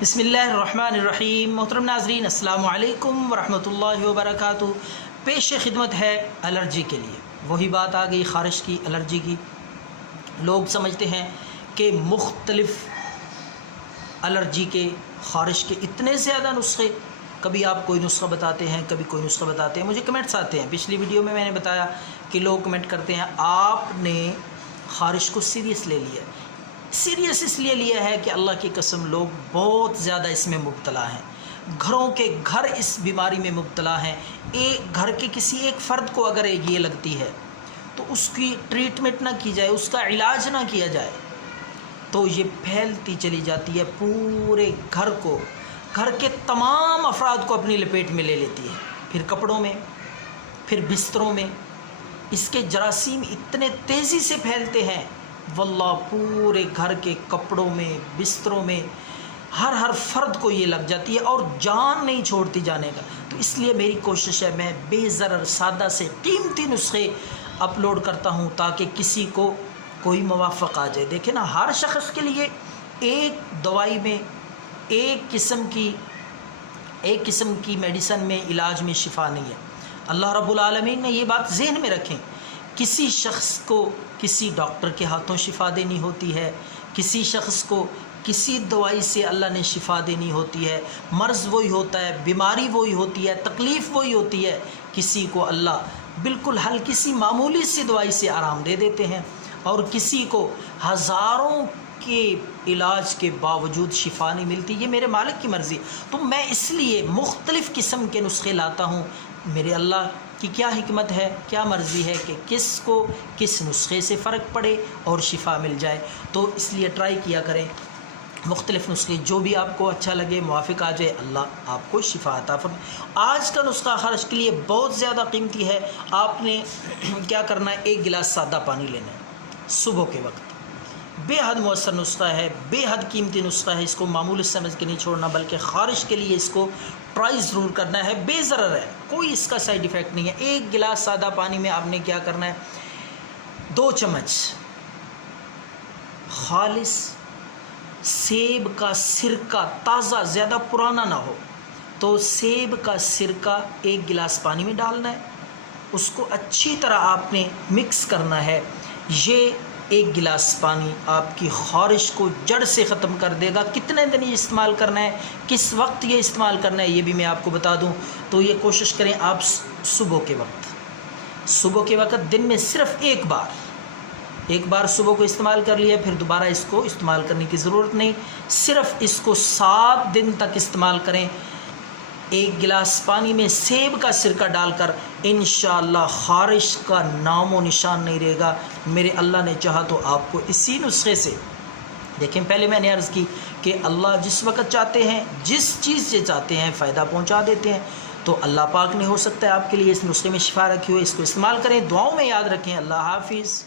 بسم اللہ الرحمن الرحیم۔ محترم ناظرین، السلام علیکم ورحمۃ وبرکاتہ۔ پیش خدمت ہے الرجی کے لیے۔ وہی بات آ گئی خارش کی، الرجی کی۔ لوگ سمجھتے ہیں کہ مختلف الرجی کے، خارش کے اتنے زیادہ نسخے، کبھی آپ کوئی نسخہ بتاتے ہیں، کبھی کوئی نسخہ بتاتے ہیں، مجھے کمنٹس آتے ہیں۔ پچھلی ویڈیو میں نے بتایا کہ لوگ کمنٹ کرتے ہیں آپ نے خارش کو سیریس لے لیا۔ سیریس اس لیے لیا ہے کہ اللہ کی قسم لوگ بہت زیادہ اس میں مبتلا ہیں، گھروں کے گھر اس بیماری میں مبتلا ہیں۔ ایک گھر کے کسی ایک فرد کو اگر یہ لگتی ہے تو اس کی ٹریٹمنٹ نہ کی جائے، اس کا علاج نہ کیا جائے تو یہ پھیلتی چلی جاتی ہے، پورے گھر کو، گھر کے تمام افراد کو اپنی لپیٹ میں لے لیتی ہے، پھر کپڑوں میں، پھر بستروں میں۔ اس کے جراثیم اتنے تیزی سے پھیلتے ہیں، واللہ پورے گھر کے کپڑوں میں، بستروں میں، ہر فرد کو یہ لگ جاتی ہے اور جان نہیں چھوڑتی جانے کا۔ تو اس لیے میری کوشش ہے میں بے ضرر سادہ سے قیمتی نسخے اپلوڈ کرتا ہوں تاکہ کسی کو کوئی موافق آ جائے۔ دیکھیں نا، ہر شخص کے لیے ایک دوائی میں، ایک قسم کی میڈیسن میں، علاج میں شفا نہیں ہے۔ اللہ رب العالمین نے یہ بات ذہن میں رکھیں، کسی شخص کو کسی ڈاکٹر کے ہاتھوں شفا دینی ہوتی ہے، کسی شخص کو کسی دوائی سے اللہ نے شفا دینی ہوتی ہے، مرض وہی ہوتا ہے، بیماری وہی ہوتی ہے، تکلیف وہی ہوتی ہے۔ کسی کو اللہ بالکل ہلکی سی معمولی سی دوائی سے آرام دے دیتے ہیں اور کسی کو ہزاروں کے علاج کے باوجود شفا نہیں ملتی۔ یہ میرے مالک کی مرضی۔ تو میں اس لیے مختلف قسم کے نسخے لاتا ہوں۔ میرے اللہ کی کیا حکمت ہے، کیا مرضی ہے کہ کس کو کس نسخے سے فرق پڑے اور شفا مل جائے۔ تو اس لیے ٹرائی کیا کریں مختلف نسخے، جو بھی آپ کو اچھا لگے، موافق آ جائے، اللہ آپ کو شفا عطا فرمائے۔ آج کا نسخہ خارش کے لیے بہت زیادہ قیمتی ہے۔ آپ نے کیا کرنا ہے، ایک گلاس سادہ پانی لینا ہے صبح کے وقت۔ بے حد مؤثر نسخہ ہے، بے حد قیمتی نسخہ ہے، اس کو معمولی سمجھ کے نہیں چھوڑنا، بلکہ خارش کے لیے اس کو ٹرائی ضرور کرنا ہے۔ بے ضرر ہے، کوئی اس کا سائیڈ ایفیکٹ نہیں ہے۔ ایک گلاس سادہ پانی میں آپ نے کیا کرنا ہے، 2 چمچ خالص سیب کا سرکہ، تازہ، زیادہ پرانا نہ ہو، تو سیب کا سرکہ 1 گلاس پانی میں ڈالنا ہے، اس کو اچھی طرح آپ نے مکس کرنا ہے۔ یہ 1 گلاس پانی آپ کی خارش کو جڑ سے ختم کر دے گا۔ کتنے دن یہ استعمال کرنا ہے، کس وقت یہ استعمال کرنا ہے، یہ بھی میں آپ کو بتا دوں۔ تو یہ کوشش کریں آپ صبح کے وقت دن میں صرف ایک بار صبح کو استعمال کر لیا، پھر دوبارہ اس کو استعمال کرنے کی ضرورت نہیں۔ صرف اس کو 7 دن تک استعمال کریں، 1 گلاس پانی میں سیب کا سرکہ ڈال کر، انشاءاللہ خارش کا نام و نشان نہیں رہے گا۔ میرے اللہ نے چاہا تو آپ کو اسی نسخے سے، دیکھیں پہلے میں نے عرض کی کہ اللہ جس وقت چاہتے ہیں، جس چیز سے چاہتے ہیں فائدہ پہنچا دیتے ہیں۔ تو اللہ پاک نے ہو سکتا ہے آپ کے لیے اس نسخے میں شفا رکھی ہو، اس کو استعمال کریں۔ دعاؤں میں یاد رکھیں۔ اللہ حافظ۔